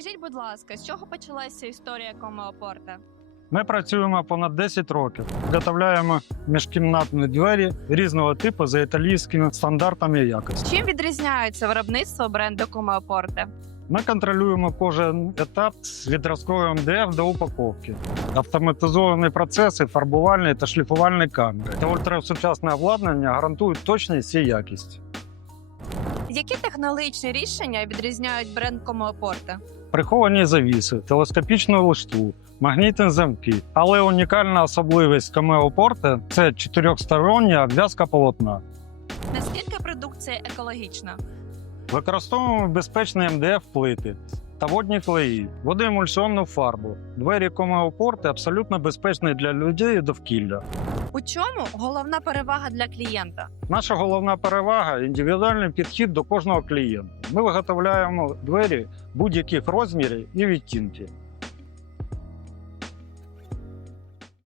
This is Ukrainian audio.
Скажіть, будь ласка, з чого почалася історія Комеопорта? Ми працюємо понад 10 років. Виготовляємо міжкімнатні двері різного типу за італійськими стандартами якості. Чим відрізняється виробництво бренду Комеопорта? Ми контролюємо кожен етап від розкрою МДФ до упаковки. Автоматизовані процеси, фарбувальні та шліфувальні камери та ультрасучасне обладнання гарантують точність і якість. Які технологічні рішення відрізняють бренд Комеопорта? Приховані завіси, телескопічну лиштву, магнітні замки. Але унікальна особливість камеопорта це чотирьохстороння обв'язка полотна. Наскільки продукція екологічна? Використовуємо безпечні МДФ плити та водні клеї, водоемульсіонну фарбу. Двері комеопорти абсолютно безпечні для людей і довкілля. У чому головна перевага для клієнта? Наша головна перевага індивідуальний підхід до кожного клієнта. Ми виготовляємо двері будь-яких розмірів і відтінків.